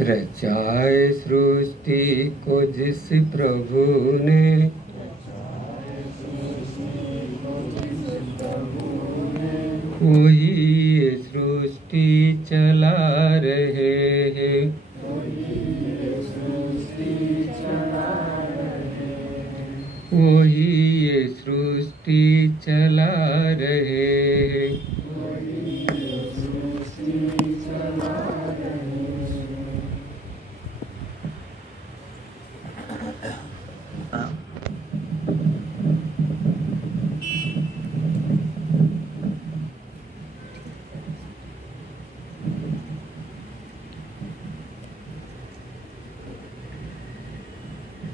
रचाए सृष्टि को जिस प्रभु ने, कोई ये सृष्टि चला रहे हैं, वही ये सृष्टि चला रहे हैं।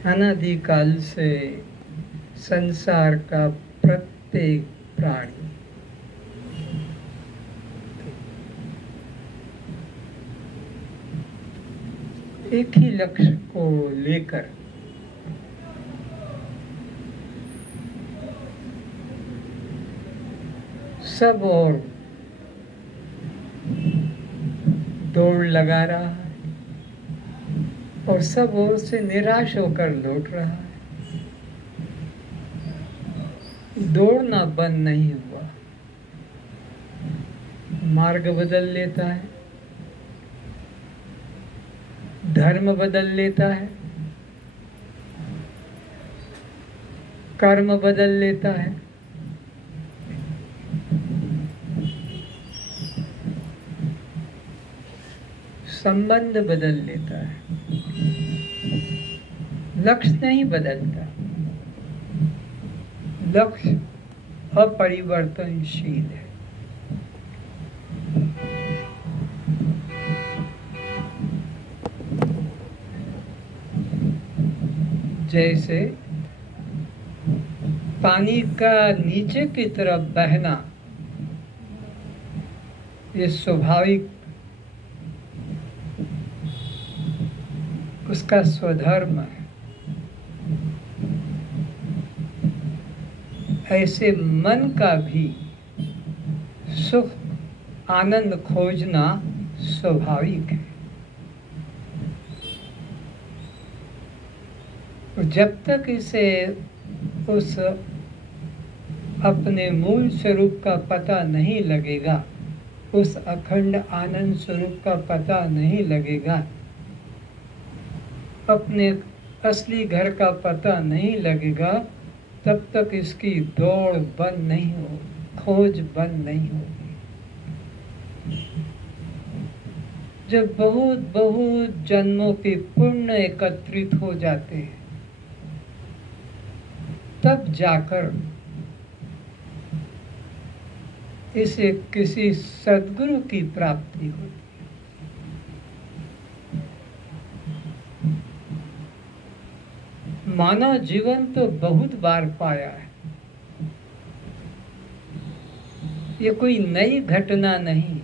अनादिकाल से संसार का प्रत्येक प्राणी एक ही लक्ष्य को लेकर सब और दौड़ लगा रहा है और सब ओर से निराश होकर लौट रहा है। दौड़ना बंद नहीं हुआ, मार्ग बदल लेता है, धर्म बदल लेता है, कर्म बदल लेता है, संबंध बदल लेता है, लक्ष्य नहीं बदलता। लक्ष्य अपरिवर्तनशील है। जैसे पानी का नीचे की तरफ बहना ये स्वाभाविक उसका स्वधर्म है, ऐसे मन का भी सुख आनंद खोजना स्वाभाविक है। जब तक इसे उस अपने मूल स्वरूप का पता नहीं लगेगा, उस अखंड आनंद स्वरूप का पता नहीं लगेगा, अपने असली घर का पता नहीं लगेगा, तब तक इसकी दौड़ बंद नहीं हो, खोज बंद नहीं होगी। जब बहुत बहुत जन्मों के पुण्य एकत्रित हो जाते हैं, तब जाकर इसे किसी सद्गुरु की प्राप्ति होती है। मानव जीवन तो बहुत बार पाया है, ये कोई नई घटना नहीं।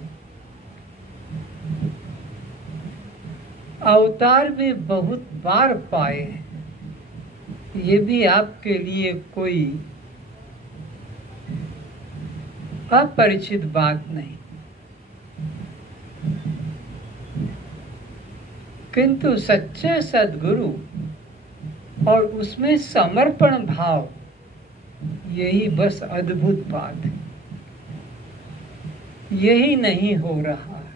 अवतार भी बहुत बार पाए हैं, ये भी आपके लिए कोई अपरिचित बात नहीं। किंतु सच्चे सद्गुरु और उसमें समर्पण भाव, यही बस अद्भुत बात है। यही नहीं हो रहा है।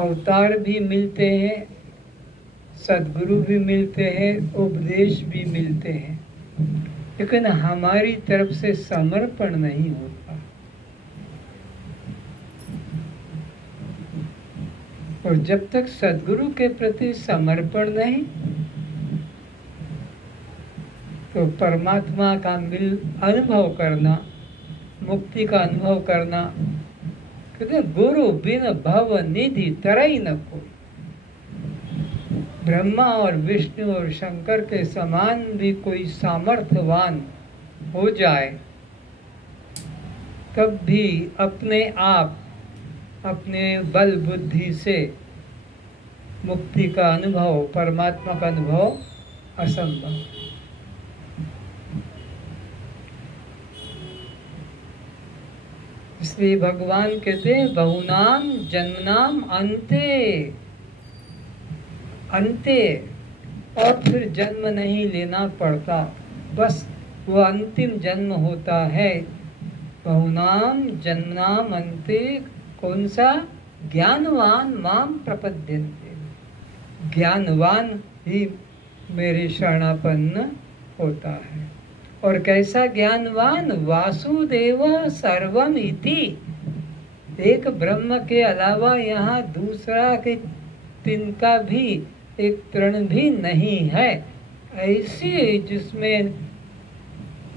अवतार भी मिलते हैं, सद्गुरु भी मिलते हैं, उपदेश भी मिलते हैं, लेकिन हमारी तरफ से समर्पण नहीं होता। और जब तक सद्गुरु के प्रति समर्पण नहीं, तो परमात्मा का अनुभव करना, मुक्ति का अनुभव करना, कहते गुरु बिन भव निधि तरई न कोई। ब्रह्मा और विष्णु और शंकर के समान भी कोई सामर्थ्यवान हो जाए, तब भी अपने आप अपने बल बुद्धि से मुक्ति का अनुभव, परमात्मा का अनुभव असंभव। इसलिए भगवान कहते हैं बहुनाम जन्मनाम अंते, अंते, और फिर जन्म नहीं लेना पड़ता, बस वो अंतिम जन्म होता है। बहुनाम जन्मनाम अंते, कौन सा? ज्ञानवान माम प्रपद्यन्ते, ज्ञानवान ही मेरे शरणापन्न होता है। और कैसा ज्ञानवान? वासुदेव सर्वम इति, एक ब्रह्म के अलावा यहाँ दूसरा के तिनका भी एक तृण भी नहीं है, ऐसी जिसमें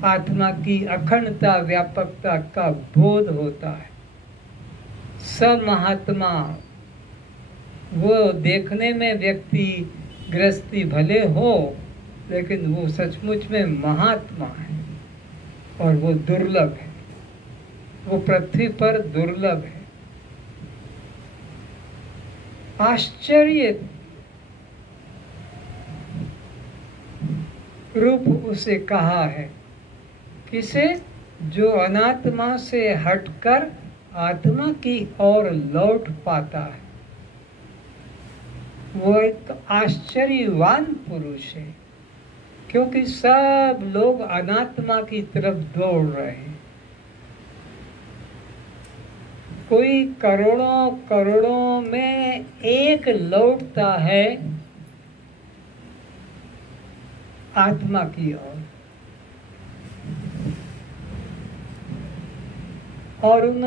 आत्मा की अखंडता व्यापकता का बोध होता है। स महात्मा, वो देखने में व्यक्ति गृहस्थी भले हो, लेकिन वो सचमुच में महात्मा है, और वो दुर्लभ है, वो पृथ्वी पर दुर्लभ है। आश्चर्य रूप उसे कहा है, किसे? जो अनात्मा से हटकर आत्मा की ओर लौट पाता है, वो एक आश्चर्यवान पुरुष है, क्योंकि सब लोग अनात्मा की तरफ दौड़ रहे हैं। कोई करोड़ों करोड़ों में एक लौटता है आत्मा की ओर, और उन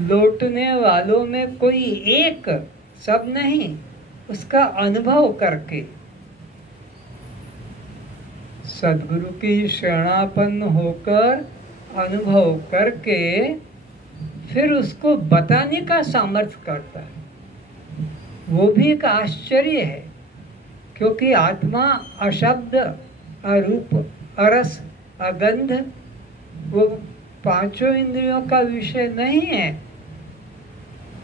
लौटने वालों में कोई एक, सब नहीं, उसका अनुभव करके सद्गुरु की शरणापन्न होकर अनुभव करके फिर उसको बताने का सामर्थ्य करता है। वो भी एक आश्चर्य है, क्योंकि आत्मा अशब्द, अरूप, अरस, अगंध, वो पांचों इंद्रियों का विषय नहीं है,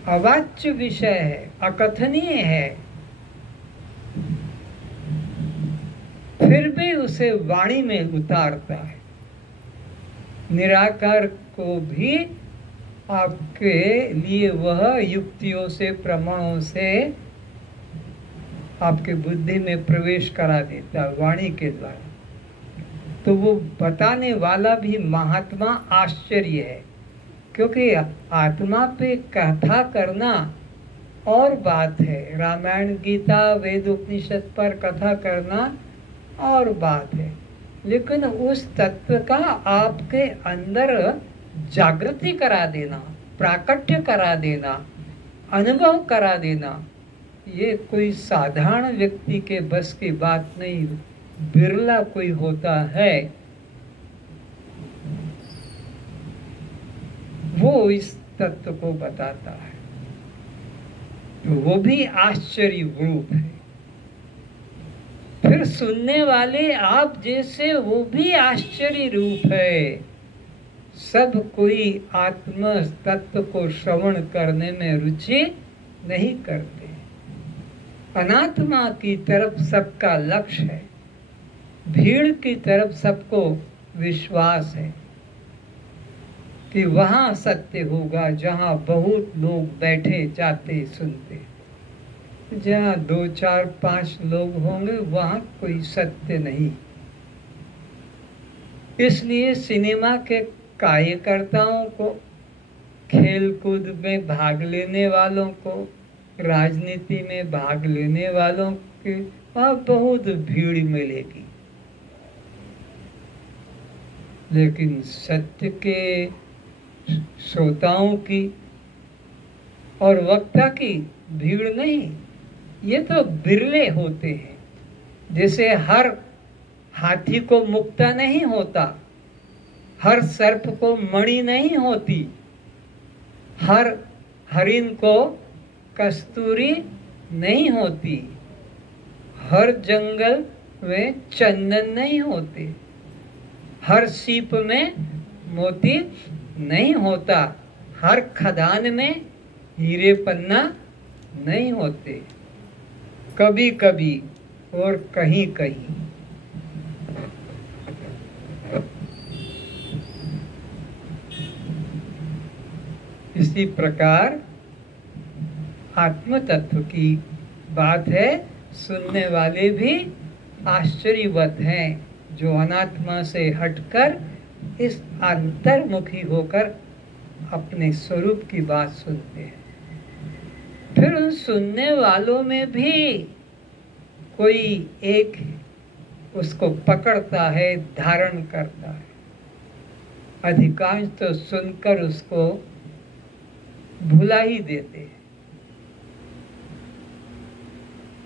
अवाच्य विषय है, अकथनीय है। फिर भी उसे वाणी में उतारता है। निराकार को भी आपके लिए वह युक्तियों से, प्रमाणों से आपके बुद्धि में प्रवेश करा देता है वाणी के द्वारा। तो वो बताने वाला भी महात्मा आश्चर्य है, क्योंकि आत्मा पे कथा करना और बात है, रामायण गीता वेद उपनिषद पर कथा करना और बात है, लेकिन उस तत्व का आपके अंदर जागृति करा देना, प्राकट्य करा देना, अनुभव करा देना, ये कोई साधारण व्यक्ति के बस की बात नहीं, बिरला कोई होता है वो इस तत्व को बताता है। तो वो भी आश्चर्य रूप है। फिर सुनने वाले आप जैसे वो भी आश्चर्य रूप है। सब कोई आत्म तत्व को श्रवण करने में रुचि नहीं करते। अनात्मा की तरफ सबका लक्ष्य है, भीड़ की तरफ सबको विश्वास है कि वहाँ सत्य होगा जहाँ बहुत लोग बैठे जाते सुनते। जहाँ 2, 4, 5 लोग होंगे वहाँ कोई सत्य नहीं। इसलिए सिनेमा के कार्यकर्ताओं को, खेल कूद में भाग लेने वालों को, राजनीति में भाग लेने वालों की वहाँ बहुत भीड़ मिलेगी, लेकिन सत्य के श्रोताओं की और वक्ता की भीड़ नहीं। ये तो बिरले होते हैं। जैसे हर हाथी को मुक्ता नहीं होता, हर सर्प को मणि नहीं होती, हर हरिण को कस्तूरी नहीं होती, हर जंगल में चंदन नहीं होते, हर सीप में मोती नहीं होता, हर खदान में हीरे पन्ना नहीं होते, कभी कभी और कहीं कहीं। इसी प्रकार आत्म तत्व की बात है, सुनने वाले भी आश्चर्यवत हैं जो अनात्मा से हटकर इस अंतर्मुखी होकर अपने स्वरूप की बात सुनते हैं। फिर उन सुनने वालों में भी कोई एक उसको पकड़ता है, धारण करता है। अधिकांश तो सुनकर उसको भुला ही देते हैं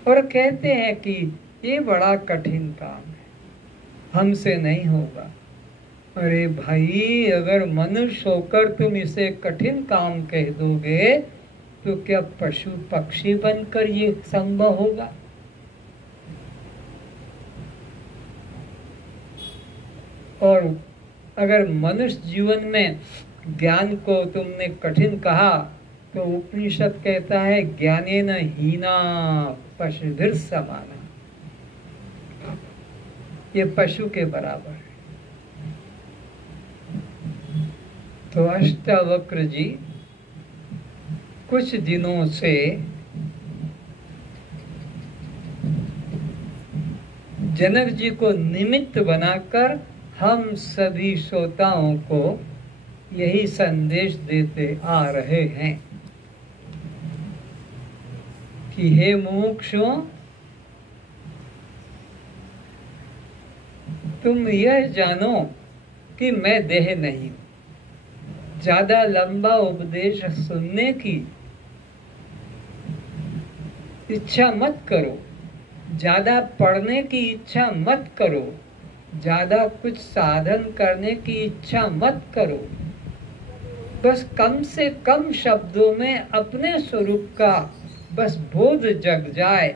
और कहते हैं कि ये बड़ा कठिन काम है, हमसे नहीं होगा। अरे भाई, अगर मनुष्य होकर तुम इसे कठिन काम कह दोगे तो क्या पशु पक्षी बनकर ये संभव होगा? और अगर मनुष्य जीवन में ज्ञान को तुमने कठिन कहा तो उपनिषद कहता है ज्ञानेन हीना पशुभिर समाना, ये पशु के बराबर है। तो अष्टावक्र जी कुछ दिनों से जनक जी को निमित्त बनाकर हम सभी श्रोताओं को यही संदेश देते आ रहे हैं कि हे मुमुक्षुओं, तुम यह जानो कि मैं देह नहीं हूं। ज्यादा लंबा उपदेश सुनने की इच्छा मत करो, ज्यादा पढ़ने की इच्छा मत करो, ज्यादा कुछ साधन करने की इच्छा मत करो। बस कम से कम शब्दों में अपने स्वरूप का बस बोध जग जाए,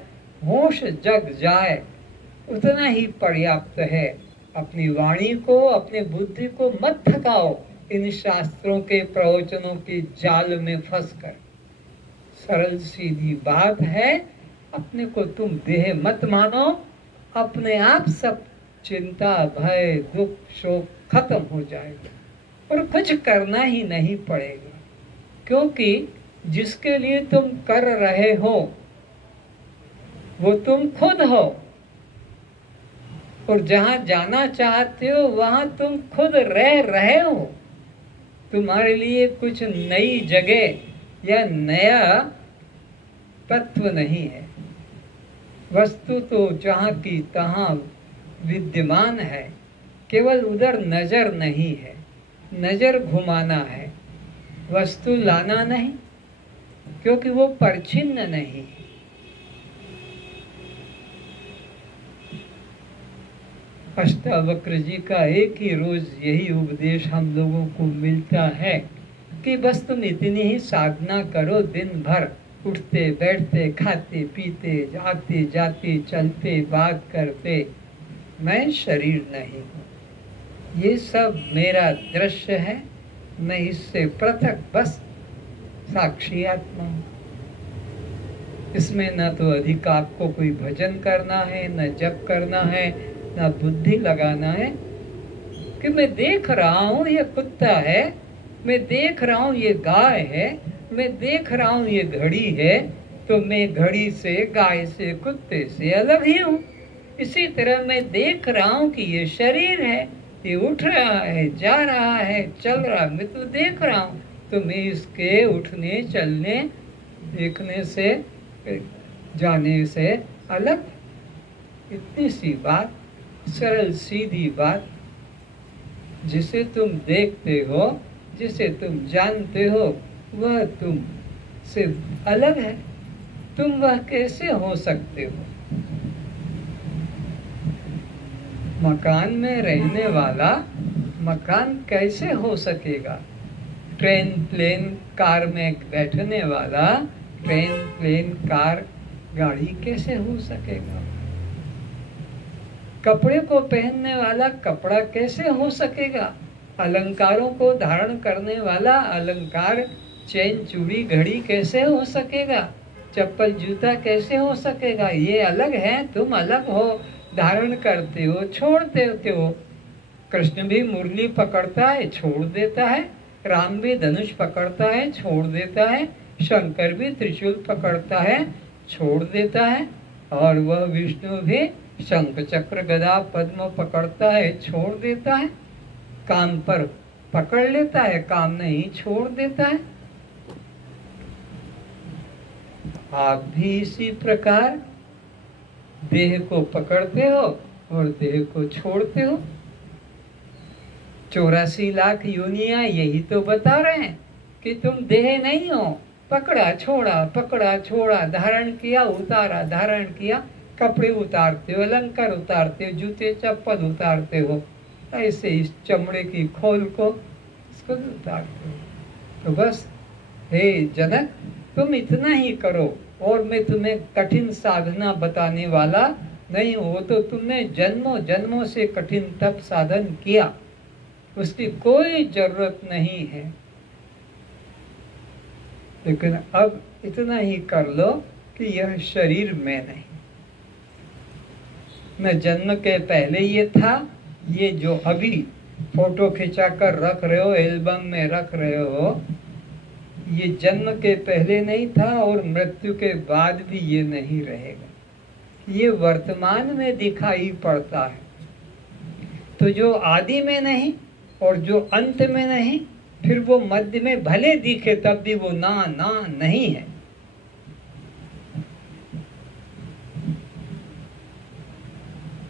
होश जग जाए, उतना ही पर्याप्त है। अपनी वाणी को, अपनी बुद्धि को मत थकाओ इन शास्त्रों के प्रवचनों के जाल में फंसकर। सरल सीधी बात है, अपने को तुम देह मत मानो, अपने आप सब चिंता, भय, दुख, शोक खत्म हो जाएगा और कुछ करना ही नहीं पड़ेगा, क्योंकि जिसके लिए तुम कर रहे हो वो तुम खुद हो और जहां जाना चाहते हो वहां तुम खुद रह रहे हो। तुम्हारे लिए कुछ नई जगह या नया तत्व नहीं है। वस्तु तो जहां की तहां विद्यमान है, केवल उधर नजर नहीं है, नजर घुमाना है, वस्तु लाना नहीं, क्योंकि वो परिच्छिन्न नहीं। अष्टावक्र जी का एक ही रोज यही उपदेश हम लोगों को मिलता है कि बस तुम इतनी ही साधना करो, दिन भर उठते बैठते, खाते पीते, आते जाते, चलते, बात करते, मैं शरीर नहीं हूँ, ये सब मेरा दृश्य है, मैं इससे पृथक बस साक्षी आत्मा हूँ। इसमें न तो अधिक आपको कोई भजन करना है, न जप करना है, न बुद्धि लगाना है कि मैं देख रहा हूँ ये कुत्ता है, मैं देख रहा हूँ ये गाय है, मैं देख रहा हूँ ये घड़ी है, तो मैं घड़ी से, गाय से, कुत्ते से अलग ही हूँ। इसी तरह मैं देख रहा हूँ कि ये शरीर है, ये उठ रहा है, जा रहा है, चल रहा है, मैं तो देख रहा हूँ, तो मैं इसके उठने, चलने, देखने से, जाने से अलग। इतनी सी बात, सरल सीधी बात, जिसे तुम देखते हो, जिसे तुम जानते हो, वह तुम से अलग है। तुम वह कैसे हो सकते हो? मकान में रहने वाला मकान कैसे हो सकेगा? ट्रेन, प्लेन, कार में बैठने वाला ट्रेन, प्लेन, कार, गाड़ी कैसे हो सकेगा? कपड़े को पहनने वाला कपड़ा कैसे हो सकेगा? अलंकारों को धारण करने वाला अलंकार, चैन, चूड़ी, घड़ी कैसे हो सकेगा? चप्पल, जूता कैसे हो सकेगा? ये अलग है, तुम अलग हो, धारण करते हो, छोड़ते हो। कृष्ण भी मुरली पकड़ता है, छोड़ देता है, राम भी धनुष पकड़ता है, छोड़ देता है। शंकर भी त्रिशूल पकड़ता है, छोड़ देता है। और वह विष्णु भी शंख चक्र गदा पद्म पकड़ता है, छोड़ देता है। काम पर पकड़ लेता है, काम नहीं छोड़ देता है। आप भी इसी प्रकार देह को पकड़ते हो और देह को छोड़ते हो। 84 लाख योनियां यही तो बता रहे हैं कि तुम देह नहीं हो। पकड़ा छोड़ा, धारण किया उतारा, धारण किया, कपड़े उतारते हो, अलंकार उतारते हो, जूते चप्पल उतारते हो, ऐसे इस चमड़े की खोल को इसको उतारते हो। तो बस हे जनक, तुम इतना ही करो और मैं तुम्हें कठिन साधना बताने वाला नहीं हूँ। तो तुमने जन्मों जन्मों से कठिन तप साधन किया, उसकी कोई जरूरत नहीं है। लेकिन अब इतना ही कर लो कि यह शरीर में नहीं। मैं जन्म के पहले ये था, ये जो अभी फोटो खिंचा कर रख रहे हो, एल्बम में रख रहे हो, ये जन्म के पहले नहीं था और मृत्यु के बाद भी ये नहीं रहेगा। ये वर्तमान में दिखाई पड़ता है। तो जो आदि में नहीं और जो अंत में नहीं, फिर वो मध्य में भले दिखे तब भी वो ना नहीं है।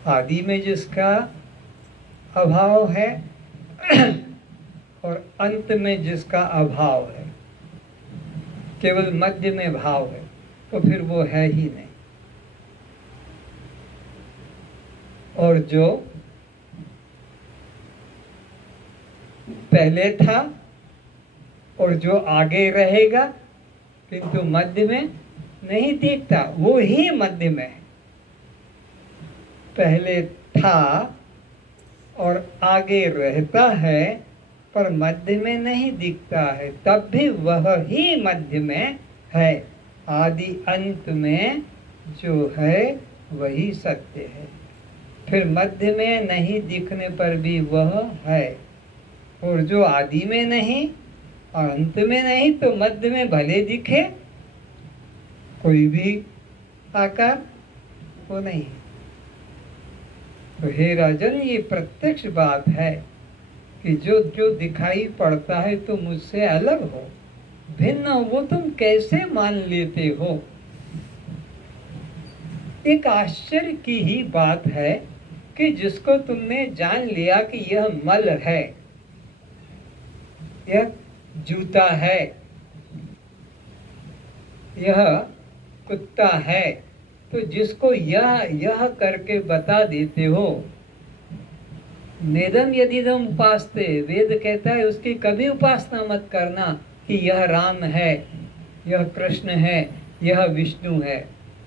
आदि में जिसका अभाव है और अंत में जिसका अभाव है, केवल मध्य में भाव है, तो फिर वो है ही नहीं। और जो पहले था और जो आगे रहेगा किंतु मध्य में नहीं दिखता, वो ही मध्य में है। पहले था और आगे रहता है पर मध्य में नहीं दिखता है, तब भी वह ही मध्य में है। आदि अंत में जो है वही सत्य है। फिर मध्य में नहीं दिखने पर भी वह है। और जो आदि में नहीं और अंत में नहीं, तो मध्य में भले दिखे कोई भी आकार, वो नहीं। तो हे राजन, ये प्रत्यक्ष बात है कि जो जो दिखाई पड़ता है तो मुझसे अलग हो, भिन्न हो, वो तुम कैसे मान लेते हो। एक आश्चर्य की ही बात है कि जिसको तुमने जान लिया कि यह मल है, यह जूता है, यह कुत्ता है, तो जिसको यह करके बता देते हो, नेदम यदिदम उपास्ते, वेद कहता है उसकी कभी उपासना मत करना कि यह राम है, यह कृष्ण है, यह विष्णु है।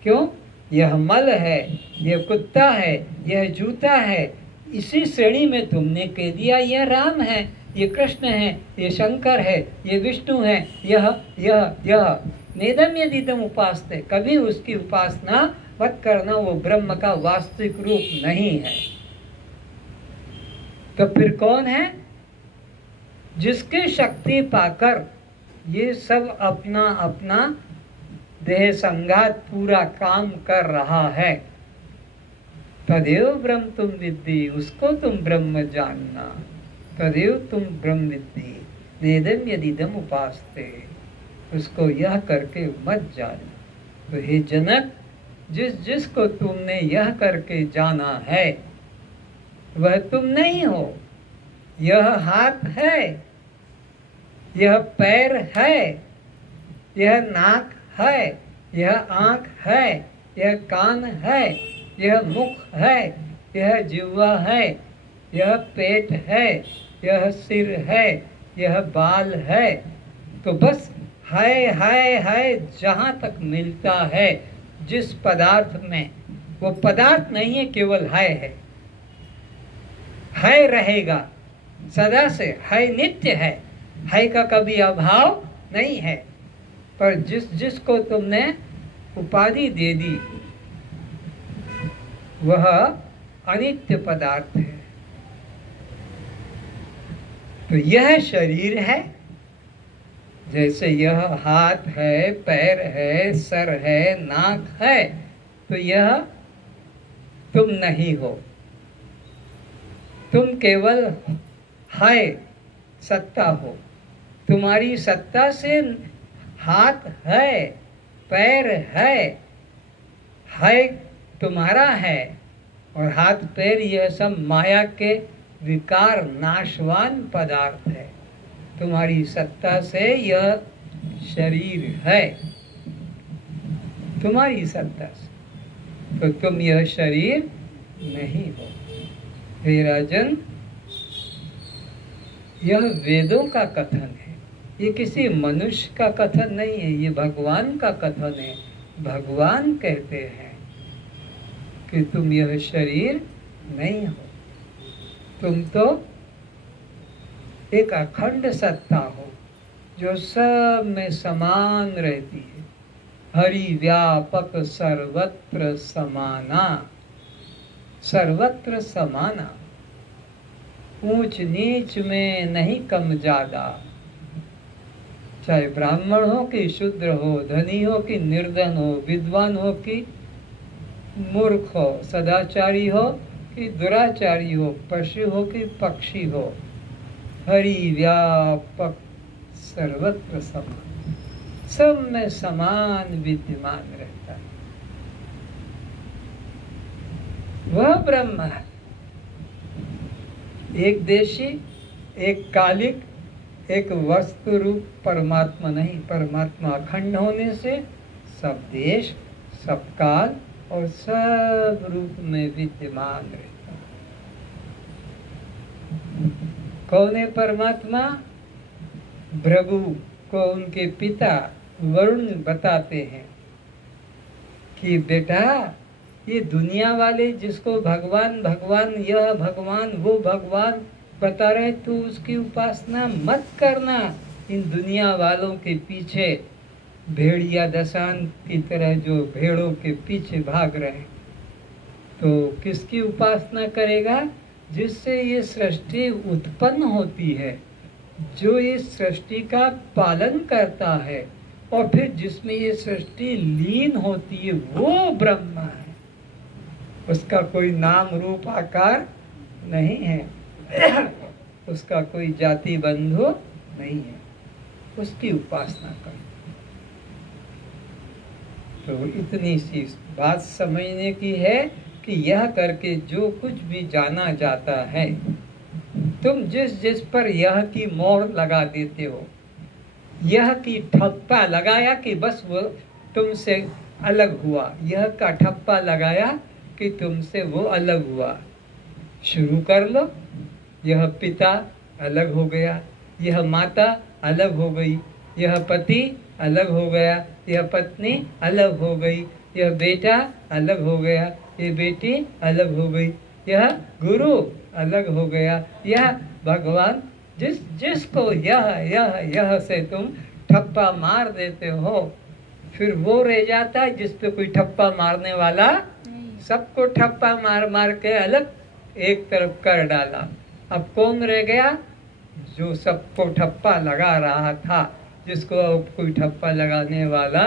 क्यों? यह मल है, यह कुत्ता है, यह जूता है। इसी श्रेणी में तुमने कह दिया यह राम है, ये कृष्ण है, ये शंकर है, ये विष्णु है, यह नेदम यदिदम उपास्ते, कभी उसकी उपासना मत करना, वो ब्रह्म का वास्तविक रूप नहीं है। तो फिर कौन है? जिसकी शक्ति पाकर ये सब अपना अपना देह संघात पूरा काम कर रहा है। तदेव ब्रह्म तुम विद्धि, उसको तुम ब्रह्म जानना। तदेव तुम ब्रह्म विद्धि नेदम यदिदम उपास्ते, उसको यह करके मत जाना। तो हे जनक, जिसको तुमने यह करके जाना है वह तुम नहीं हो। यह हाथ है, यह पैर है, यह नाक है, यह आँख है, यह कान है, यह मुख है, यह जिह्वा है, यह पेट है, यह सिर है, यह बाल है। तो बस है जहाँ तक मिलता है जिस पदार्थ में, वो पदार्थ नहीं है, केवल है रहेगा सदा से, है नित्य है का कभी अभाव नहीं है। पर जिसको तुमने उपाधि दे दी वह अनित्य पदार्थ है। तो यह शरीर है, जैसे यह हाथ है, पैर है, सर है, नाक है, तो यह तुम नहीं हो। तुम केवल है सत्ता हो। तुम्हारी सत्ता से हाथ है, पैर है तुम्हारा है, और हाथ पैर यह सब माया के विकार नाशवान पदार्थ है। तुम्हारी सत्ता से यह शरीर है, तुम्हारी सत्ता से, तो तुम यह शरीर नहीं हो। हे राजन, यह वेदों का कथन है, ये किसी मनुष्य का कथन नहीं है, ये भगवान का कथन है। भगवान कहते हैं कि तुम यह शरीर नहीं हो, तुम तो एक अखंड सत्ता हो जो सब में समान रहती है। हरि व्यापक सर्वत्र समाना, सर्वत्र समाना, ऊंच नीच में नहीं कम ज्यादा। चाहे ब्राह्मण हो कि शूद्र हो, धनी हो कि निर्धन हो, विद्वान हो कि मूर्ख हो, सदाचारी हो कि दुराचारी हो, पशु हो कि पक्षी हो, हरि व्यापक सर्वत्र समान, सब में समान विद्यमान रहता है। वह ब्रह्म है, एक देशी, एक कालिक, एक वस्तु रूप परमात्मा नहीं। परमात्मा अखंड होने से सब देश, सब काल और सब रूप में विद्यमान रहता है। कौन है परमात्मा? भृगु को उनके पिता वरुण बताते हैं कि बेटा, ये दुनिया वाले जिसको भगवान भगवान, यह भगवान वो भगवान बता रहे, तू उसकी उपासना मत करना। इन दुनिया वालों के पीछे भेड़िया दशान की तरह जो भेड़ों के पीछे भाग रहे, तो किसकी उपासना करेगा? जिससे ये सृष्टि उत्पन्न होती है, जो इस सृष्टि का पालन करता है, और फिर जिसमें ये सृष्टि लीन होती है, वो ब्रह्म है। उसका कोई नाम रूप आकार नहीं है, उसका कोई जाति बंधु नहीं है, उसकी उपासना कर। तो इतनी सी बात समझने की है कि यह करके जो कुछ भी जाना जाता है, तुम जिस जिस पर यह की मोहर लगा देते हो, यह की ठप्पा लगाया कि बस वो तुमसे अलग हुआ, यह का ठप्पा लगाया कि तुमसे वो अलग हुआ। शुरू कर लो, यह पिता अलग हो गया, यह माता अलग हो गई, यह पति अलग हो गया, यह पत्नी अलग हो गई, यह बेटा अलग हो गया, ये बेटी अलग हो गई, यह गुरु अलग हो गया, यह भगवान। जिसको यह से तुम ठप्पा मार देते हो, फिर वो रह जाता है जिस पे कोई ठप्पा मारने वाला, सबको ठप्पा मार मार के अलग एक तरफ कर डाला। अब कौन रह गया? जो सबको ठप्पा लगा रहा था, जिसको अब कोई ठप्पा लगाने वाला,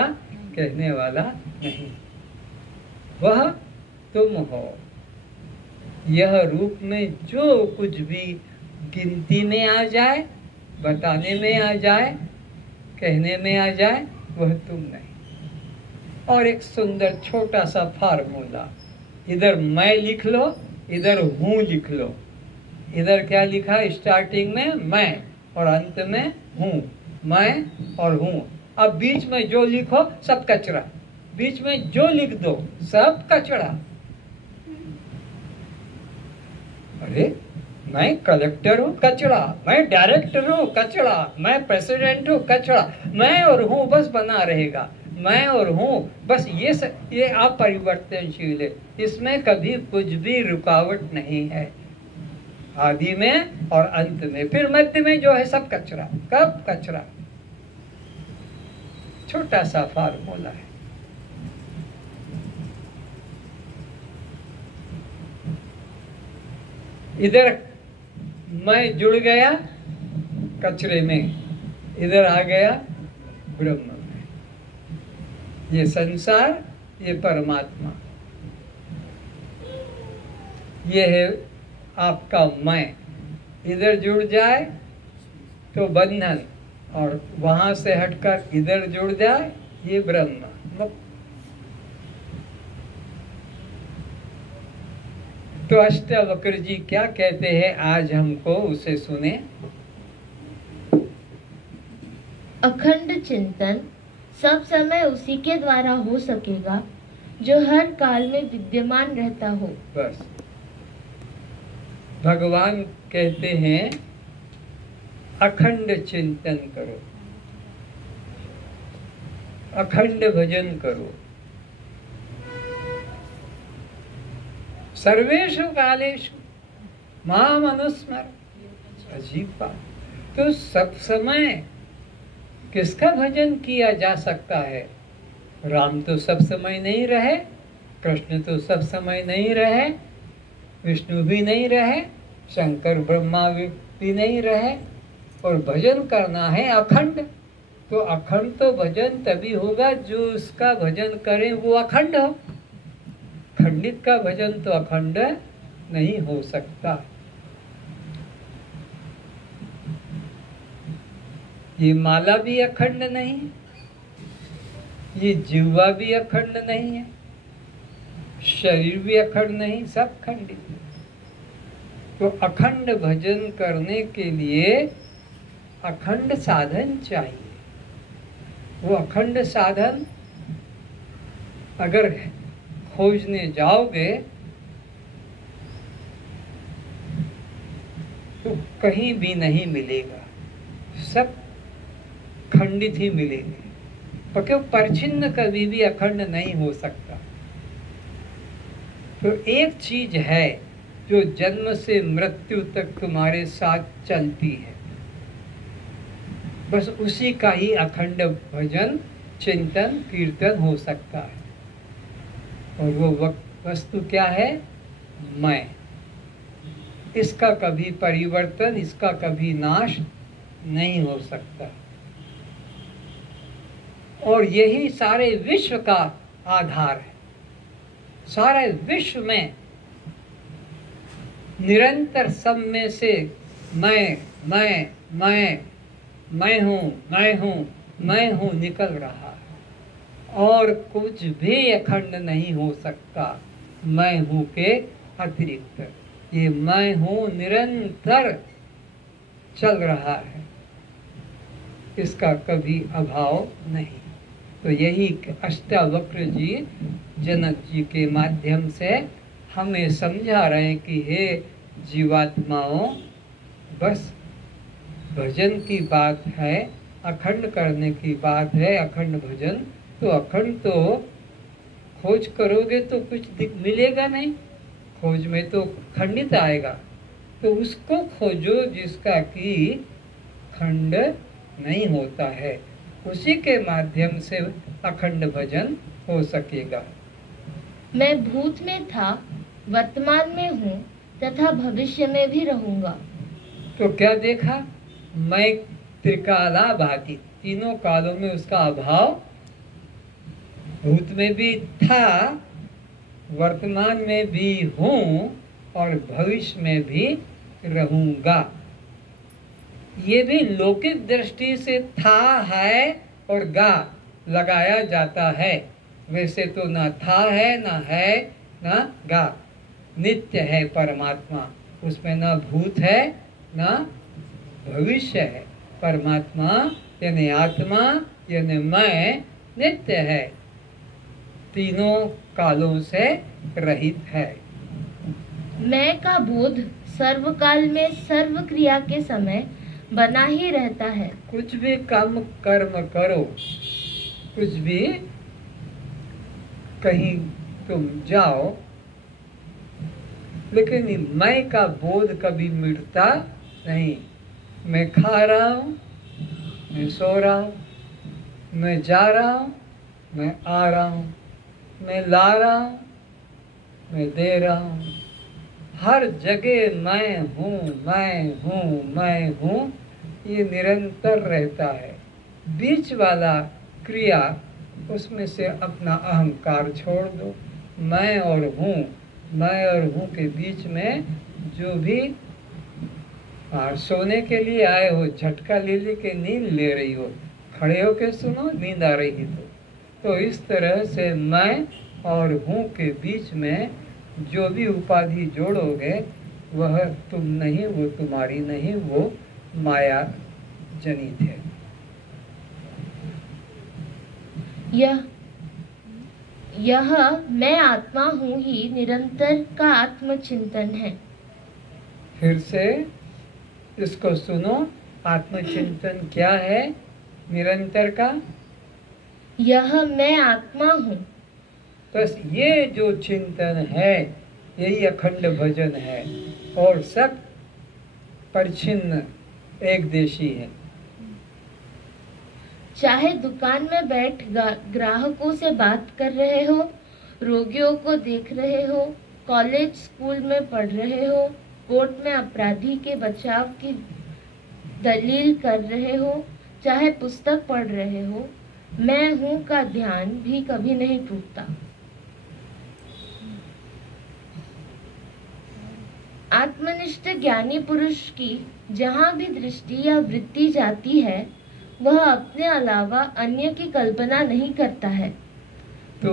कहने वाला नहीं, वह तुम हो। यह रूप में जो कुछ भी गिनती में आ जाए, बताने में आ जाए, कहने में आ जाए, वह तुम नहीं। और एक सुंदर छोटा सा फार्मूला, इधर मैं लिख लो, इधर हूँ लिख लो। इधर क्या लिखा? स्टार्टिंग में मैं और अंत में हूँ, मैं और हूँ। अब बीच में जो लिखो सब कचरा, बीच में जो लिख दो सब कचरा। अरे मैं कलेक्टर हूँ, कचरा। मैं डायरेक्टर हूँ, कचरा। मैं प्रेसिडेंट हूँ, कचरा। मैं और हूँ बस बना रहेगा, मैं और हूँ बस। ये अपरिवर्तनशील है, इसमें कभी कुछ भी रुकावट नहीं है। आदि में और अंत में, फिर मध्य में जो है सब कचरा। कब कचरा? छोटा सा फार्मूला है। इधर मैं जुड़ गया कचरे में, इधर आ गया ब्रह्म में। ये संसार, ये परमात्मा, ये है आपका मैं। इधर जुड़ जाए तो बंधन, और वहां से हटकर इधर जुड़ जाए ये ब्रह्म। तो अष्टावक्र जी क्या कहते हैं, आज हमको उसे सुने। अखंड चिंतन सब समय उसी के द्वारा हो सकेगा जो हर काल में विद्यमान रहता हो। बस भगवान कहते हैं अखंड चिंतन करो, अखंड भजन करो। सर्वेषु कालेषु माम अनुस्मर। अजीब बात। तो सब समय किसका भजन किया जा सकता है? राम तो सब समय नहीं रहे, कृष्ण तो सब समय नहीं रहे, विष्णु भी नहीं रहे, शंकर ब्रह्मा भी नहीं रहे, और भजन करना है अखंड। तो अखंड तो भजन तभी होगा जो उसका भजन करें वो अखंड हो। खंडित का भजन तो अखंड नहीं हो सकता। ये माला भी अखंड नहीं है, ये जीवा भी अखंड नहीं है, शरीर भी अखंड नहीं, सब खंडित है। तो अखंड भजन करने के लिए अखंड साधन चाहिए। वो अखंड साधन अगर खोजने जाओगे तो कहीं भी नहीं मिलेगा, सब खंडित ही मिलेंगे। और क्यों? परछिन्न कभी भी अखंड नहीं हो सकता। तो एक चीज है जो जन्म से मृत्यु तक तुम्हारे साथ चलती है, बस उसी का ही अखंड भजन चिंतन कीर्तन हो सकता है। और वो वस्तु क्या है? मैं। इसका कभी परिवर्तन, इसका कभी नाश नहीं हो सकता। और यही सारे विश्व का आधार है। सारे विश्व में निरंतर सब में से मैं हूँ निकल रहा है, और कुछ भी अखंड नहीं हो सकता मैं हूँ के अतिरिक्त। ये मैं हूँ निरंतर चल रहा है, इसका कभी अभाव नहीं। तो यही अष्टावक्र जी जनक जी के माध्यम से हमें समझा रहे हैं कि हे जीवात्माओं, बस भजन की बात है, अखंड करने की बात है, अखंड भजन। तो अखंड तो खोज करोगे तो कुछ मिलेगा नहीं, खोज में तो खंडित आएगा। तो उसको खोजो जिसका कि खंड नहीं होता है, उसी के माध्यम से अखंड भजन हो सकेगा। मैं भूत में था, वर्तमान में हूँ तथा भविष्य में भी रहूंगा। तो क्या देखा? मैं त्रिकाला भाती, तीनों कालों में उसका अभाव। भूत में भी था, वर्तमान में भी हूँ, और भविष्य में भी रहूंगा। ये भी लौकिक दृष्टि से था, है और गा लगाया जाता है। वैसे तो ना था है, ना है, ना गा। नित्य है परमात्मा, उसमें ना भूत है ना भविष्य है। परमात्मा यानी आत्मा यानी मैं नित्य है, तीनों कालों से रहित है। मैं का बोध सर्वकाल में सर्व क्रिया के समय बना ही रहता है। कुछ भी काम कर्म करो, कुछ भी कहीं तुम जाओ, लेकिन मैं का बोध कभी मिटता नहीं। मैं खा रहा हूँ, मैं सो रहा हूँ, मैं जा रहा हूँ, मैं आ रहा हूँ, मैं ला रहा हूँ, मैं दे रहा हूँ। हर जगह मैं हूँ, मैं हूँ, मैं हूँ, ये निरंतर रहता है। बीच वाला क्रिया उसमें से अपना अहंकार छोड़ दो। मैं और हूँ के बीच में जो भी सोने के लिए आए हो, झटका ले के नींद ले रही हो, खड़े होके सुनो, नींद आ रही तो इस तरह से मैं और हूँ के बीच में जो भी उपाधि जोड़ोगे वह तुम नहीं, वो तुम्हारी नहीं, वो माया जनित है। यह मैं आत्मा हूँ ही निरंतर का आत्मचिंतन है। फिर से इसको सुनो, आत्मचिंतन क्या है निरंतर का? यह मैं आत्मा हूँ। बस ये जो चिंतन है यही अखंड भजन है और सब परिच्छिन्न एक देशी है। चाहे दुकान में बैठ ग्राहकों से बात कर रहे हो, रोगियों को देख रहे हो, कॉलेज स्कूल में पढ़ रहे हो, कोर्ट में अपराधी के बचाव की दलील कर रहे हो, चाहे पुस्तक पढ़ रहे हो, मैं हूँ का ध्यान भी कभी नहीं टूटता। आत्मनिष्ठ ज्ञानी पुरुष की जहाँ भी दृष्टि या वृत्ति जाती है वह अपने अलावा अन्य की कल्पना नहीं करता है। तो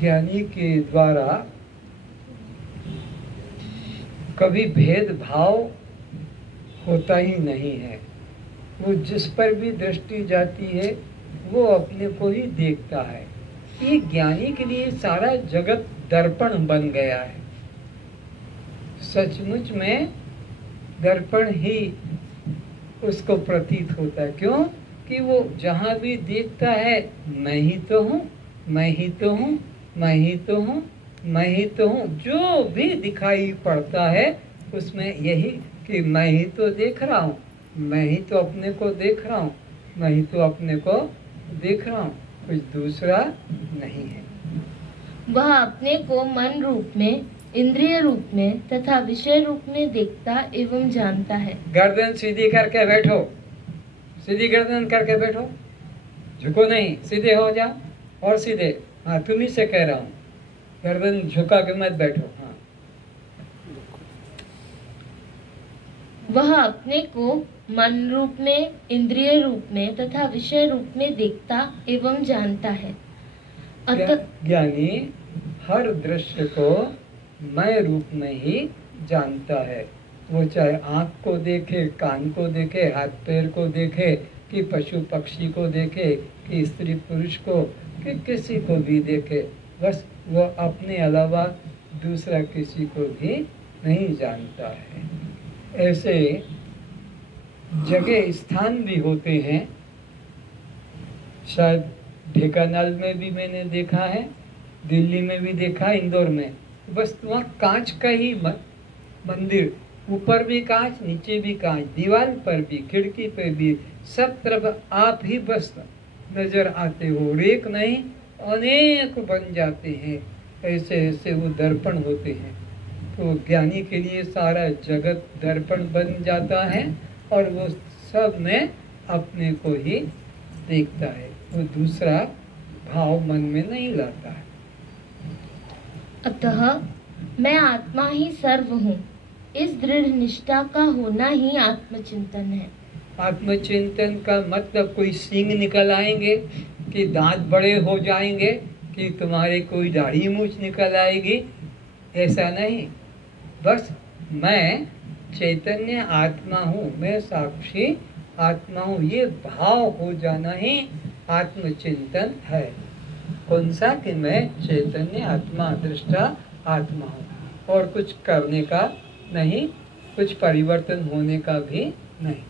ज्ञानी के द्वारा कभी भेदभाव होता ही नहीं है। वो जिस पर भी दृष्टि जाती है वो अपने को ही देखता है। ये ज्ञानी के लिए सारा जगत दर्पण बन गया है। सचमुच में दर्पण ही उसको प्रतीत होता है। क्यों? कि वो जहाँ भी देखता है मैं ही तो हूँ, मैं ही तो हूँ, मैं ही तो हूँ, मैं ही तो हूँ। जो भी दिखाई पड़ता है उसमें यही कि मैं ही तो देख रहा हूँ, मैं ही तो अपने को देख रहा हूँ, मैं ही तो अपने को देख रहा हूँ, कुछ दूसरा नहीं है। वह अपने को मन रूप में, इंद्रिय रूप में तथा विषय रूप में देखता एवं जानता है। गर्दन सीधी करके बैठो, सीधी गर्दन करके बैठो, झुको नहीं, सीधे हो जाओ और सीधे। हाँ, तुम्ही से कह रहा हूँ, गर्दन झुका के मत बैठो। हाँ। वह अपने को मन रूप में, इंद्रिय रूप में तथा विषय रूप में देखता एवं जानता है। ज्ञानी हर दृश्य को मैं रूप में ही जानता है। वो चाहे आँख को देखे, कान को देखे, हाथ पैर को देखे, कि पशु पक्षी को देखे, कि स्त्री पुरुष को, कि किसी को भी देखे, बस वो अपने अलावा दूसरा किसी को भी नहीं जानता है। ऐसे जगह स्थान भी होते हैं, शायद ढेकानाल में भी मैंने देखा है, दिल्ली में भी देखा, इंदौर में। बस वहाँ कांच का ही मंदिर, ऊपर भी कांच, नीचे भी कांच, दीवार पर भी, खिड़की पर भी, सब तरफ आप ही बस नजर आते हो। एक नहीं अनेक बन जाते हैं। ऐसे ऐसे वो दर्पण होते हैं। तो ज्ञानी के लिए सारा जगत दर्पण बन जाता है और वो सब में अपने को ही देखता है, वो दूसरा भाव मन में नहीं लाता है। अतः मैं आत्मा ही सर्व हूँ, इस दृढ़ निष्ठा का होना ही आत्मचिंतन है। आत्मचिंतन का मतलब कोई सींग निकल आएंगे, कि दांत बड़े हो जाएंगे, कि तुम्हारे कोई दाढ़ी मूछ निकल आएगी, ऐसा नहीं। बस मैं चैतन्य आत्मा हूँ, मैं साक्षी आत्मा हूँ, ये भाव हो जाना ही आत्मचिंतन है। कौन सा? कि मैं चैतन्य आत्मा, दृष्टा आत्मा हूँ, और कुछ करने का नहीं, कुछ परिवर्तन होने का भी नहीं।